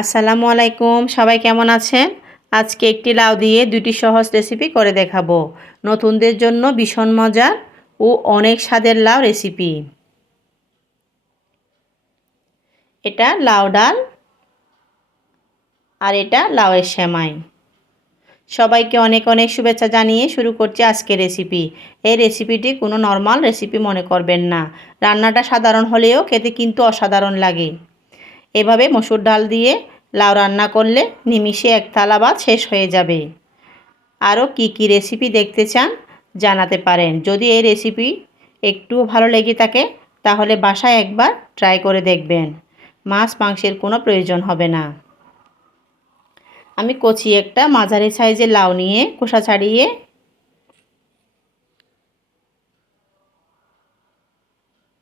আসসালামু আলাইকুম, সবাই কেমন আছেন? আজকে একটি লাউ দিয়ে দুটি সহজ রেসিপি করে দেখাবো। নতুনদের জন্য ভীষণ মজার ও অনেক স্বাদের লাউ রেসিপি। এটা লাউ ডাল আর এটা লাউয়ের সেমাই। সবাইকে অনেক অনেক শুভেচ্ছা জানিয়ে শুরু করছি আজকের রেসিপি। এই রেসিপিটি কোনো নর্মাল রেসিপি মনে করবেন না। রান্নাটা সাধারণ হলেও খেতে কিন্তু অসাধারণ লাগে। এভাবে মসুর ডাল দিয়ে লাউ রান্না করলে নিমিষে এক থালা ভাত শেষ হয়ে যাবে। আরও কী রেসিপি দেখতে চান জানাতে পারেন। যদি এই রেসিপি একটুও ভালো লেগে থাকে তাহলে বাসায় একবার ট্রাই করে দেখবেন। মাছ মাংসের কোনো প্রয়োজন হবে না। আমি কচি একটা মাঝারি সাইজের লাউ নিয়ে খোসা ছাড়িয়ে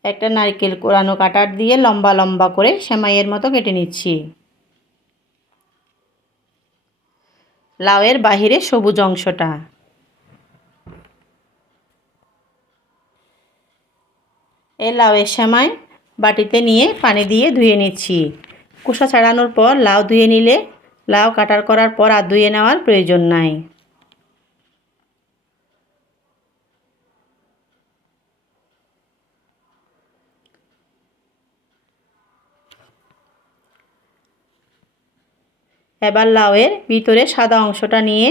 একটা নারকেল কোরানো কাটার দিয়ে লম্বা লম্বা করে সেমাইয়ের মতো কেটে নিচ্ছি। লাউয়ের বাহিরে সবুজ অংশটা। এই লাউয়ের সেমাই বাটিতে নিয়ে পানি দিয়ে ধুয়ে নিচ্ছি। খোসা ছাড়ানোর পর লাউ ধুয়ে নিলে লাউ কাটার করার পর আর ধুয়ে নেওয়ার প্রয়োজন নাই। এবার লাউয়ের ভিতরে সাদা অংশটা নিয়ে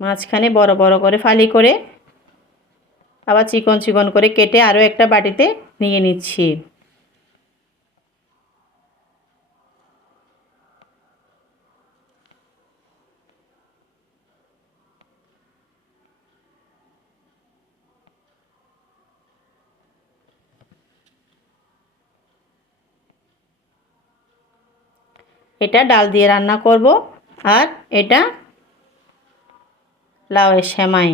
মাঝখানে বড় বড় করে ফালি করে আবার চিকন চিকন করে কেটে আরও একটা বাটিতে নিয়ে নিচ্ছি। এটা ডাল দিয়ে রান্না করব আর এটা লাউয়ের সেমাই।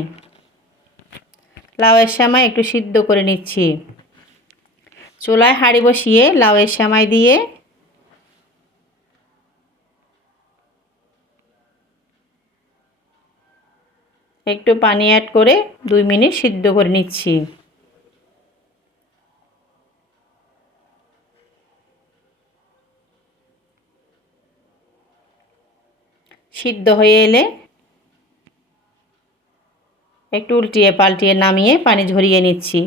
লাউয়ের সেমাই একটু সিদ্ধ করে নিচ্ছি। চুলায় হাঁড়ি বসিয়ে লাউয়ের সেমাই দিয়ে একটু পানি অ্যাড করে 2 মিনিট সিদ্ধ করে নিচ্ছি। সিদ্ধ হয়ে এলে একটু উল্টিয়ে পাল্টিয়ে নামিয়ে পানি ঝরিয়ে নিচ্ছি।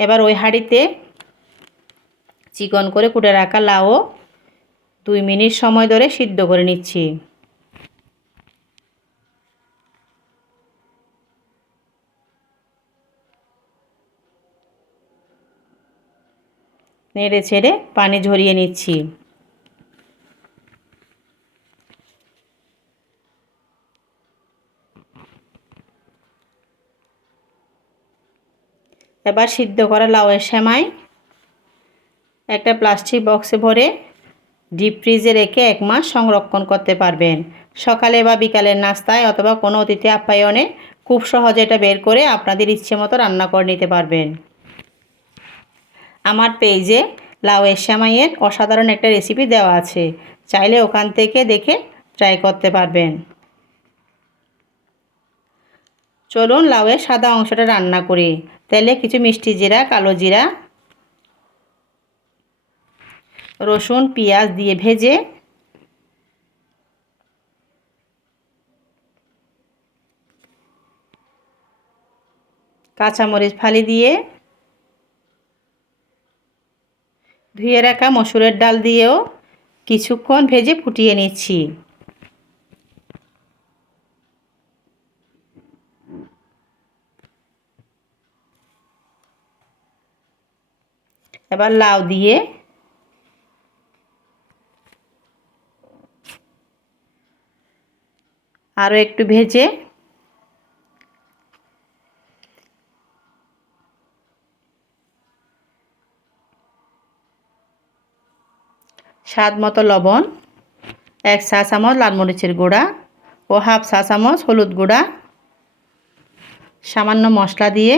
এবার ওই হাঁড়িতে চিকন করে কুটে রাখা লাউও 2 মিনিট সময় ধরে সিদ্ধ করে নিচ্ছি। নেড়ে ছেড়ে পানি ঝরিয়ে নিচ্ছি। এবার সিদ্ধ করা লাউয়ের সেমাই একটা প্লাস্টিক বক্সে ভরে ডিপ ফ্রিজে রেখে 1 মাস সংরক্ষণ করতে পারবেন। সকালে বা বিকালের নাস্তায় অথবা কোনো অতিথি আপ্যায়নে খুব সহজে এটা বের করে আপনাদের ইচ্ছে মতো রান্না করে নিতে পারবেন। আমার পেজে লাউয়ের সেমাইয়ের অসাধারণ একটা রেসিপি দেওয়া আছে, চাইলে ওখান থেকে দেখে ট্রাই করতে পারবেন। চলুন লাউয়ের সাদা অংশটা রান্না করি। তেলে কিছু মিষ্টি জিরা, কালো জিরা, রসুন, পেঁয়াজ দিয়ে ভেজে কাঁচামরিচ ফালি দিয়ে ধুয়ে রাখা মসুরের ডাল দিয়েও কিছুক্ষণ ভেজে ফুটিয়ে নিচ্ছি। এবার লাউ দিয়ে আরও একটু ভেজে স্বাদ মতো লবণ, 1 চা চামচ লাল মরিচের গুঁড়া ও হাফ চা চামচ হলুদ গুঁড়া, সামান্য মশলা দিয়ে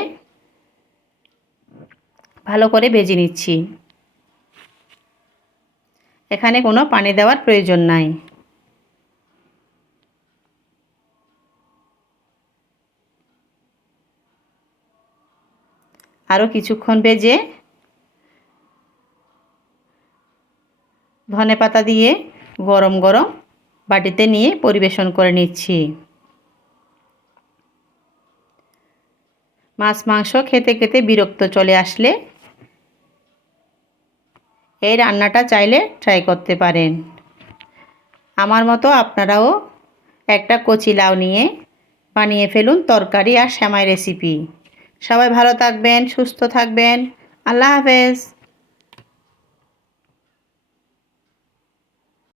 ভালো করে ভেজে নিচ্ছি। এখানে কোনো পানি দেওয়ার প্রয়োজন নাই। আরও কিছুক্ষণ ভেজে ধনেপাতা দিয়ে গরম গরম বাটিতে নিয়ে পরিবেশন করে নিচ্ছি। মাছ মাংস খেতে খেতে বিরক্ত চলে আসলে এই রান্নাটা চাইলে ট্রাই করতে পারেন। আমার মতো আপনারাও একটা কচি লাউ নিয়ে বানিয়ে ফেলুন তরকারি আর সেমাই রেসিপি। সবাই ভালো থাকবেন, সুস্থ থাকবেন। আল্লাহ হাফেজ।